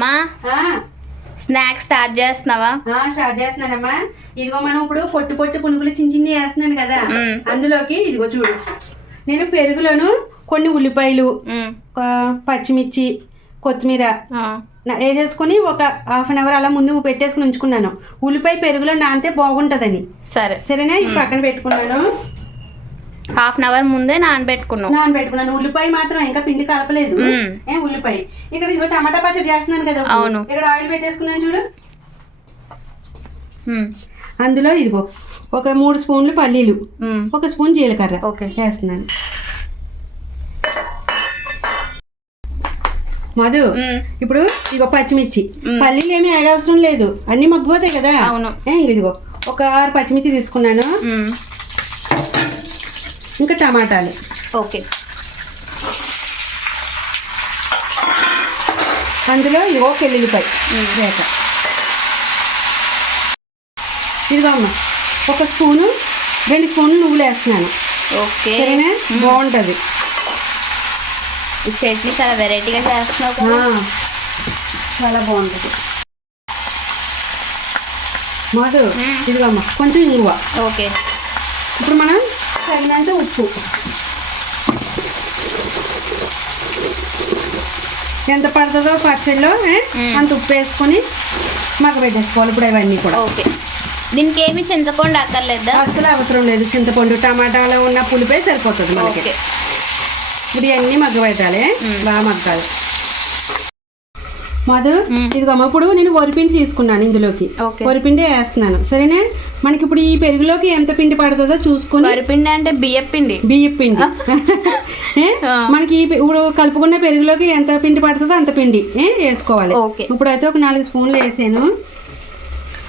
మా snacks start చేస్తున్నావా? Start చేస్తున్నానమ్మా. ఇదిగో మనం ఇప్పుడు పొట్టు పొట్టు పునుగులు చిన్న చిన్ని వేస్తున్నాను కదా, అందులోకి ఇదిగో చూడు, నేను పెరుగులోను కొన్ని ఉల్లిపాయలు, పచ్చిమిర్చి, కొత్తిమీర వేసేసుకుని ఒక హాఫ్ అన్ అవర్ అలా ముందు పెట్టేసుకుని ఉంచుకున్నాను. ఉల్లిపాయ పెరుగులో నానితే బాగుంటుందని. సరేనా, ఇది పక్కన పెట్టుకున్నాను. హాఫ్ అన్ అవర్ ముందే నానబెట్టుకున్నాను. ఉల్లిపాయ మాత్రం ఇంకా పిండి కలపలేదు. ఉల్లిపాయ ఇక్కడ ఇదిగో టమాటా పచ్చడి చేస్తున్నాను కదా. అవును. ఇక్కడ ఆయిల్ పెట్టేసుకున్నాను చూడు. అందులో ఇదిగో ఒక 3 స్పూన్లు పల్లీలు, 1 స్పూన్ జీలకర్ర వేస్తున్నాను. మధు, ఇప్పుడు ఇదిగో పచ్చిమిర్చి, పల్లీలు ఏమీ అవసరం లేదు, అన్ని మగ్గిపోతాయి కదా. ఇదిగో ఒక 6 పచ్చిమిర్చి తీసుకున్నాను. ఇంకా టమాటాలు. అందులో ఇదిగో ఒక ఎల్లుల్లిపాయ రేఖ. ఇదిగో అమ్మ, 1 స్పూను 2 స్పూన్లు నువ్వులు వేస్తున్నాను. సరేనా, బాగుంటుంది. ఈ చట్నీ చాలా వెరైటీగా చేస్తున్నావు, చాలా బాగుంటుంది. మధు, ఇదిగో అమ్మ కొంచెం ఇంగువ. ఇప్పుడు మనం తగినంత ఉప్పు, ఎంత పడుతుందో పచ్చడిలో అంత ఉప్పు వేసుకొని మగ్గబెట్టేసుకోవాలి. ఇప్పుడు అవన్నీ కూడా. దీనికి ఏమి చింతపండు అక్కర్లేదా? అసలు అవసరం లేదు చింతపండు, టమాటాలో ఉన్న పులిపే సరిపోతుంది మనకి. ఇప్పుడు ఇవన్నీ మగ్గబెట్టాలి, బాగా మగ్గాలి. మధు, ఇదిగో ఇప్పుడు నేను వరిపిండి తీసుకున్నాను. ఇందులోకి వరిపిండి వేస్తున్నాను. సరేనా, మనకి ఇప్పుడు ఈ పెరుగులోకి ఎంత పిండి పడుతుందో చూసుకుని. వరిపిండి అంటే బియ్యపిండి. మనకి ఇప్పుడు కలుపుకున్న పెరుగులోకి ఎంత పిండి పడుతుందో అంత పిండి వేసుకోవాలి. ఇప్పుడు అయితే ఒక 4 స్పూన్లు వేసాను.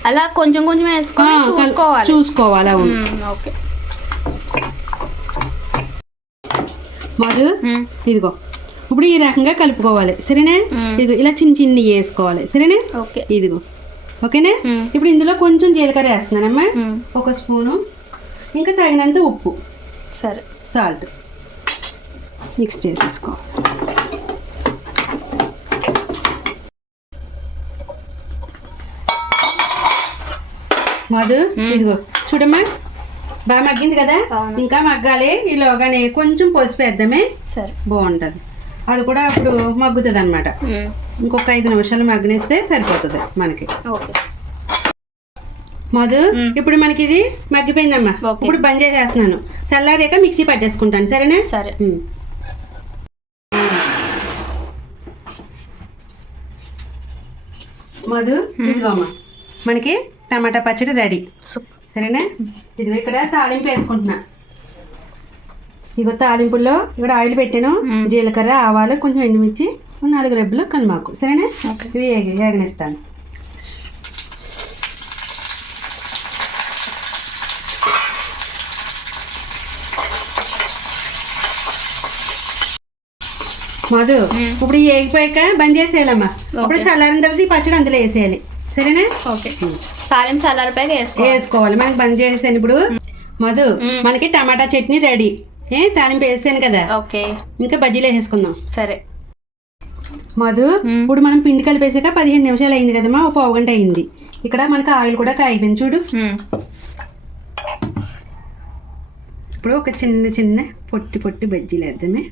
అలా కొంచెం కొంచెం వేసుకొని చూసుకోవాలి. అవును. మధు, ఇదిగో ఇప్పుడు ఈ రకంగా కలుపుకోవాలి. సరేనా, ఇదిగో ఇలా చిన్న చిన్ని వేసుకోవాలి. సరేనా, ఇదిగో ఓకేనా. ఇప్పుడు ఇందులో కొంచెం జీలకర్ర వేస్తున్నానమ్మా, 1 స్పూను, ఇంకా తగినంత ఉప్పు, సాల్ట్ మిక్స్ చేసేసుకోవాలి. మధు, ఇదిగో చూడమ్మా, బాగా మగ్గింది కదా. ఇంకా మగ్గాలి. ఈలోగానే కొంచెం పసుపు వేద్దామే, బాగుంటుంది. అది కూడా అప్పుడు మగ్గుతుంది అనమాట. ఇంకొక 5 నిమిషాలు మగ్గనిస్తే సరిపోతుంది మనకి. మధు, ఇప్పుడు మనకి ఇది మగ్గిపోయిందమ్మా. ఇప్పుడు బంద్ చేసేస్తున్నాను. చల్లారాక మిక్సీ పట్టేసుకుంటాను. సరేనా. మధు, ఇదిగో అమ్మా మనకి టమాటా పచ్చడి రెడీ. సరేనా, ఇదిగో ఇక్కడ తాలింపు వేసుకుంటున్నా. ఇగో తాలింపుల్లో ఇక్కడ ఆయిల్ పెట్టాను. జీలకర్ర, ఆవాలు, కొంచెం ఎండుమిర్చి, 4 రెబ్బలు కనుమాకు. సరేనా, ఇవి వేగనిస్తాను. మధు, ఇప్పుడు వేగిపోయాక బంద్ చేసేయాలమ్మా. ఇప్పుడు చల్లారిన తర్వాత ఈ పచ్చడి అందులో వేసేయాలి. సరేనా, తాలింపు చల్లారిపోయాక వేసుకోవాలి. మనకి బంద్ చేసేసాను. ఇప్పుడు మధు, మనకి టమాటా చట్నీ రెడీ. తాలింపు వేసాను కదా, ఇంకా బజ్జీలు వేసేసుకుందాం. సరే మధు, ఇప్పుడు మనం పిండి కలిపేసాక 15 నిమిషాలు అయింది కదమ్మా, ఒక పావు గంట అయింది. ఇక్కడ మనకి ఆయిల్ కూడా కాగిపోయింది చూడు. ఇప్పుడు ఒక చిన్న చిన్న పొట్టి పొట్టి బజ్జీలు వేద్దామే.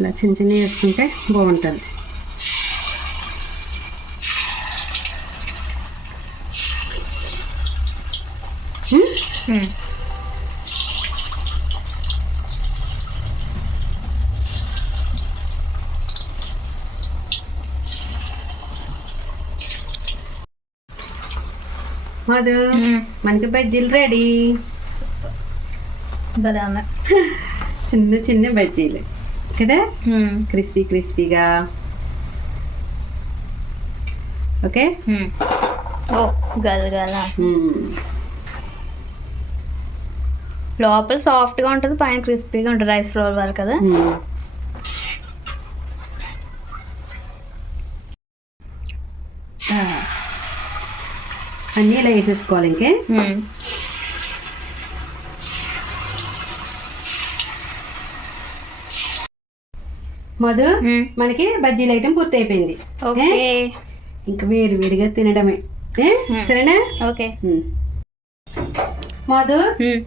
ఇలా చిన్న చిన్న వేసుకుంటే బాగుంటుంది. మధు, మనకి బజ్జీలు రెడీ. చిన్న చిన్న బజ్జీలు కదా, క్రిస్పీ క్రిస్పీగా. ఓకే, లోపల సాఫ్ట్గా ఉంటుంది, పైన క్రిస్పీగా ఉంటుంది. రైస్ ఫ్లోర్ వాళ్ళు కదా. అన్నీ ఇలా వేసేసుకోవాలి. ఇంకే మధు మనకి బజ్జీల ఐటెం పూర్తి అయిపోయింది. ఓకే, ఇంకా వేడి వేడిగా తినడమే. సరేనా? ఓకే. మధు,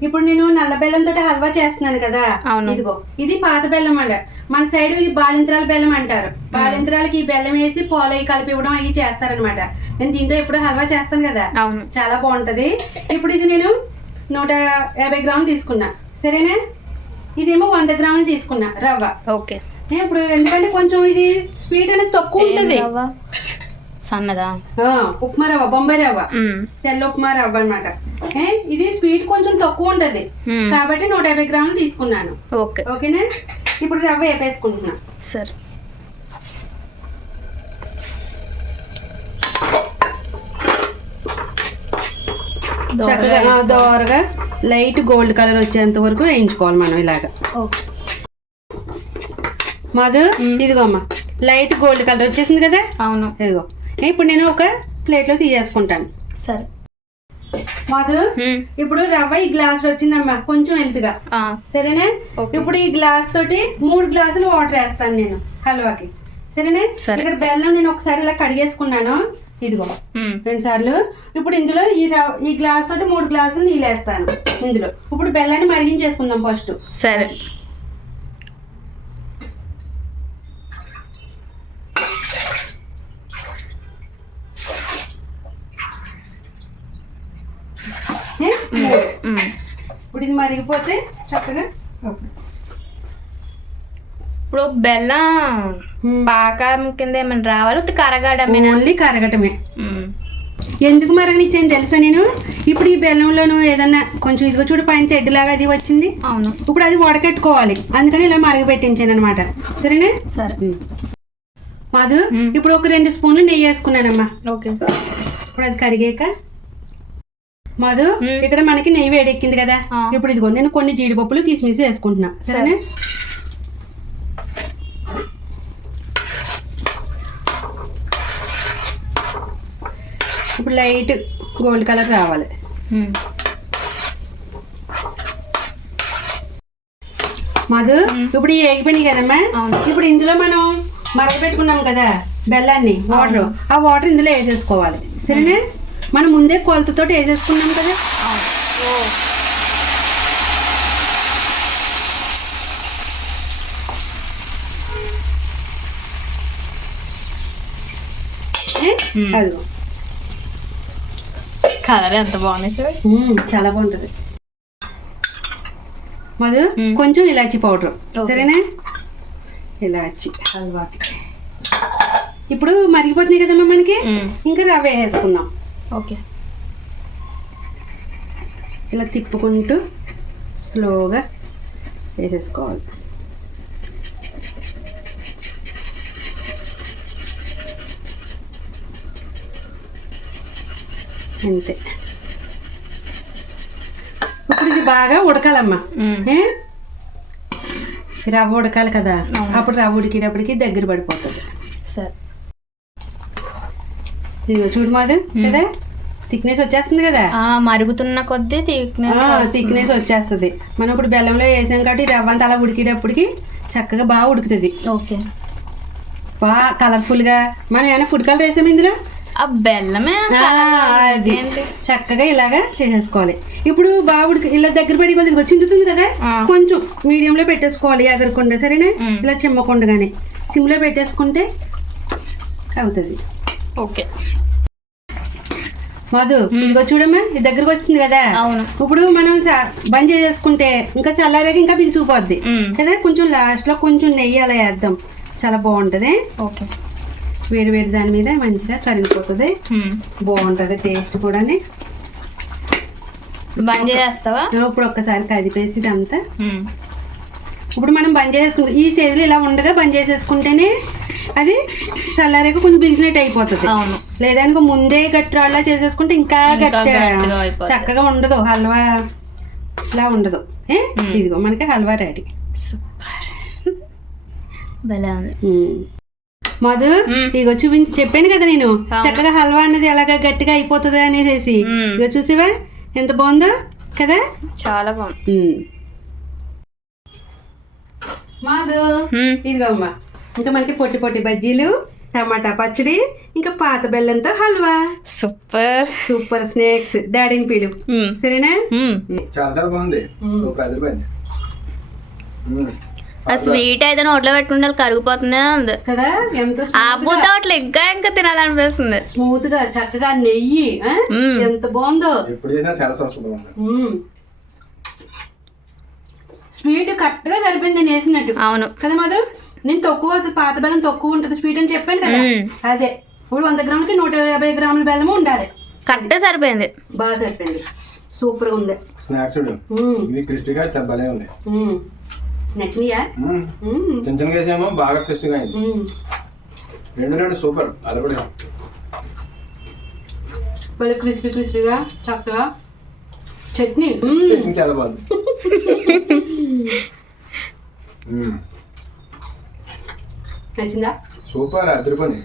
ఇప్పుడు నేను నల్ల బెల్లం తోటి హల్వా చేస్తున్నాను కదా. ఇదిగో ఇది పాత బెల్లం అంట. మన సైడ్ ఇది బాలింత్రాల బెల్లం అంటారు. బాలింత్రాలకి ఈ బెల్లం వేసి పాలు కలిపి ఇవ్వడం అవి చేస్తారనమాట. నేను దీంతో ఎప్పుడు హల్వా చేస్తాను కదా, చాలా బాగుంటది. ఇప్పుడు ఇది నేను 150 గ్రాములు తీసుకున్నా. సరేనా? ఇదేమో 100 గ్రాములు తీసుకున్నా రవ్వ. ఓకే. ఇప్పుడు ఎందుకంటే కొంచెం ఇది స్వీట్ అనేది తక్కువ ఉంటది. సన్నదా? ఉప్మా రవ్వ, బొంబాయి రవ్వ, తెల్ల ఉప్మా రవ్వ అనమాట. ఇది స్వీట్ కొంచెం తక్కువ ఉంటది కాబట్టి 150 గ్రాములు తీసుకున్నాను. ఓకేనా? ఇప్పుడు రవ్వ వేపేసుకుంటున్నా. సరే. చక్కగా దోరగా లైట్ గోల్డ్ కలర్ వచ్చేంత వరకు వేయించుకోవాలి మనం ఇలాగా. మధు, ఇదిగోమ్మా లైట్ గోల్డ్ కలర్ వచ్చేసింది కదా. అవును. ఇదిగో ఇప్పుడు నేను ఒక ప్లేట్ లో తీసేసుకుంటాను. సరే. మధు, ఇప్పుడు రవ్వ ఈ గ్లాస్ వచ్చిందమ్మా, కొంచెం ఎల్తుగా. సరేనా? ఇప్పుడు ఈ గ్లాస్ తోటి 3 గ్లాసులు వాటర్ వేస్తాను నేను హల్వాకి. సరేనా? ఇక్కడ బెల్లం నేను ఒకసారి ఇలా కడిగేసుకున్నాను. ఇదిగో 2 సార్లు. ఇప్పుడు ఇందులో ఈ గ్లాస్ తోటి 3 గ్లాసులు నీళ్ళు వేస్తాను ఇందులో. ఇప్పుడు బెల్లాన్ని మరిగించేసుకుందాం ఫస్ట్. సరే. ఇప్పుడు ఇది మరిగిపోతే చక్కగా. ఇప్పుడు బెల్లం పాకం కింద ఏమైనా రావాలి, కరగడమే? ఓన్లీ కరగటమే. ఎందుకు మరగనిచ్చాను తెలుసా నేను? ఇప్పుడు ఈ బెల్లంలోను ఏదన్నా కొంచెం ఇదిగో చూడు పైన చెడ్డులాగా అది వచ్చింది. అవును. ఇప్పుడు అది వడకట్టుకోవాలి, అందుకని ఇలా మరగబెట్టించాను అనమాట. సరేనా? సరే. మధు, ఇప్పుడు ఒక 2 స్పూన్లు నెయ్యి వేసుకున్నానమ్మా. ఓకే. ఇప్పుడు అది కరిగాక మధు, ఇక్కడ మనకి నెయ్యి వేడెక్కింది కదా. ఇప్పుడు ఇదిగో నేను కొన్ని జీడిపప్పులు కిస్మిస్ వేసుకుంటున్నా. సరేనా? ఇప్పుడు లైట్ గోల్డ్ కలర్ రావాలి. మధు, ఇప్పుడు ఈ ఎగిపోయినాయి కదమ్మా. ఇప్పుడు ఇందులో మనం మరగబెట్టుకున్నాం కదా బెల్లాన్ని, వాటర్, ఆ వాటర్ ఇందులో వేసేసుకోవాలి. సరేనా? మనం ముందే కొలతతో వేసేసుకున్నాం కదా. అదిగో కలర్ ఎంత బాగుంది చూడు. చాలా బాగుంటుంది. మధు, కొంచెం ఇలాచీ పౌడర్. సరేనా? ఇలాచీ హల్వాకి. ఇప్పుడు మరిగిపోతుంది కదమ్మా మనకి, ఇంకా రవ్వ వేసుకుందాం. ఓకే. ఇలా తిప్పుకుంటూ స్లోగా వేసేసుకోవాలి. అంతే. ఇప్పుడు ఇది బాగా ఉడకాలమ్మా. రవ్వ ఉడకాలి కదా, అప్పుడు రవ్వ ఉడికేటప్పటికి దగ్గర పడిపోతుంది. సరే. ఇదిగో చూడు మాది కదా, థిక్నెస్ వచ్చేస్తుంది కదా. మరుగుతున్న కొద్దీ థిక్నెస్ వచ్చేస్తుంది. మనం ఇప్పుడు బెల్లంలో వేసాం కాబట్టి రవ్వ అంతా అలా ఉడికేటప్పటికి చక్కగా బాగా ఉడుకుతుంది. ఓకే. బాగా కలర్ఫుల్గా. మనం ఏమైనా ఫుడ్ కలర్ వేసాము ఇందులో? బెల్లమే. అది చక్కగా ఇలాగా చేసేసుకోవాలి. ఇప్పుడు బాగా ఇలా దగ్గర పడి కొద్దిగా చిందుతుంది కదా, కొంచెం మీడియంలో పెట్టేసుకోవాలి ఎగరకుండా. సరేనా? ఇలా చిమ్మకుండగానే సిమ్లో పెట్టేసుకుంటే అవుతుంది. ఓకే. మధు, ఇదిగో చూడమ్మా, ఇది దగ్గరకు వస్తుంది కదా. అవును. ఇప్పుడు మనం బంద్ చేసేసుకుంటే ఇంకా చల్లారాక ఇంకా బిగిసిపోద్ది కదా. కొంచెం లాస్ట్ లో కొంచెం నెయ్యి అలా వేద్దాం, చాలా బాగుంటది. ఓకే. వేడి వేడి దాని మీద మంచిగా కరిగిపోతుంది, బాగుంటది టేస్ట్ కూడా. బంద్ చేస్తావా? ఇప్పుడు ఒక్కసారి కదిపేసి ఇదంతా. ఇప్పుడు మనం బంద్ చేసేసుకుంటాం. ఈ స్టేజ్లో ఇలా ఉండగా బంద్ చేసేసుకుంటేనే అది చల్లారాక కొంచెం బిగిసినట్టు అయిపోతుంది. లేదనుకో ముందే గట్టి రాళ్ళ చేసేసుకుంటే ఇంకా గట్టి చక్కగా ఉండదు, హల్వా ఇలా ఉండదు. ఇదిగో మనకి హల్వా రెడీ. సూపర్. మధు, ఇగో చూపించి చెప్పాను కదా నేను, చక్కగా హల్వా అనేది ఎలాగ గట్టిగా అయిపోతుంది అనేసి. ఇగో చూసివా ఎంత బాగుందో కదా, చాలా బాగుంది. మధు, ఇదిగో అమ్మా ఇంకా మనకి పొట్టి పొట్టి బజ్జీలు, టమాటా పచ్చడి, ఇంకా పాత బెల్లంతో హల్వా. Super super snacks. డాడీని పిలు సరేనా? చాలా చాలా బాగుంది. సూపర్ అదిరిపోయింది. ఆ స్వీట్ అయితే నోట్లో పెట్టుకుంటే కరిగిపోతుందే ఉంది కదా, ఎంతో ఆపుతా అట్లా ఇంకా ఇంకా తినాలనిపిస్తుంది. స్మూత్ గా చక్కగా నెయ్యి ఎంత బాగుందో. ఎప్పుడు చేసినా చాలా సూపర్ ఉంది. స్వీట్ కరెక్ట్ గా సరిపోయింది నేను వేసినట్టు. అవును కదా మధు, నేను తక్కువ పాత బెల్లం తక్కువ ఉంటుంది స్వీట్ అని చెప్పాను కదా, అదే ఇప్పుడు 100 గ్రాములకి 150 గ్రాముల బెల్లము ఉండాలి. కరెక్ట్ సరిపోయింది. బాగా సరిపోయింది. సూపర్ గా ఉంది. స్నాక్స్ చూడు, ఇది క్రిస్పీగా చాలా ఉంది. నచ్చినాయా? చిన్న చిన్నగా వేసామో బాగా క్రిస్పీగా అయింది. రెండు సూపర్. అది కూడా మళ్ళీ క్రిస్పీగా చక్కగా చట్నీ చాలా బాగుంది. నచ్చిందా? సూపర్ అదిరిపోయింది.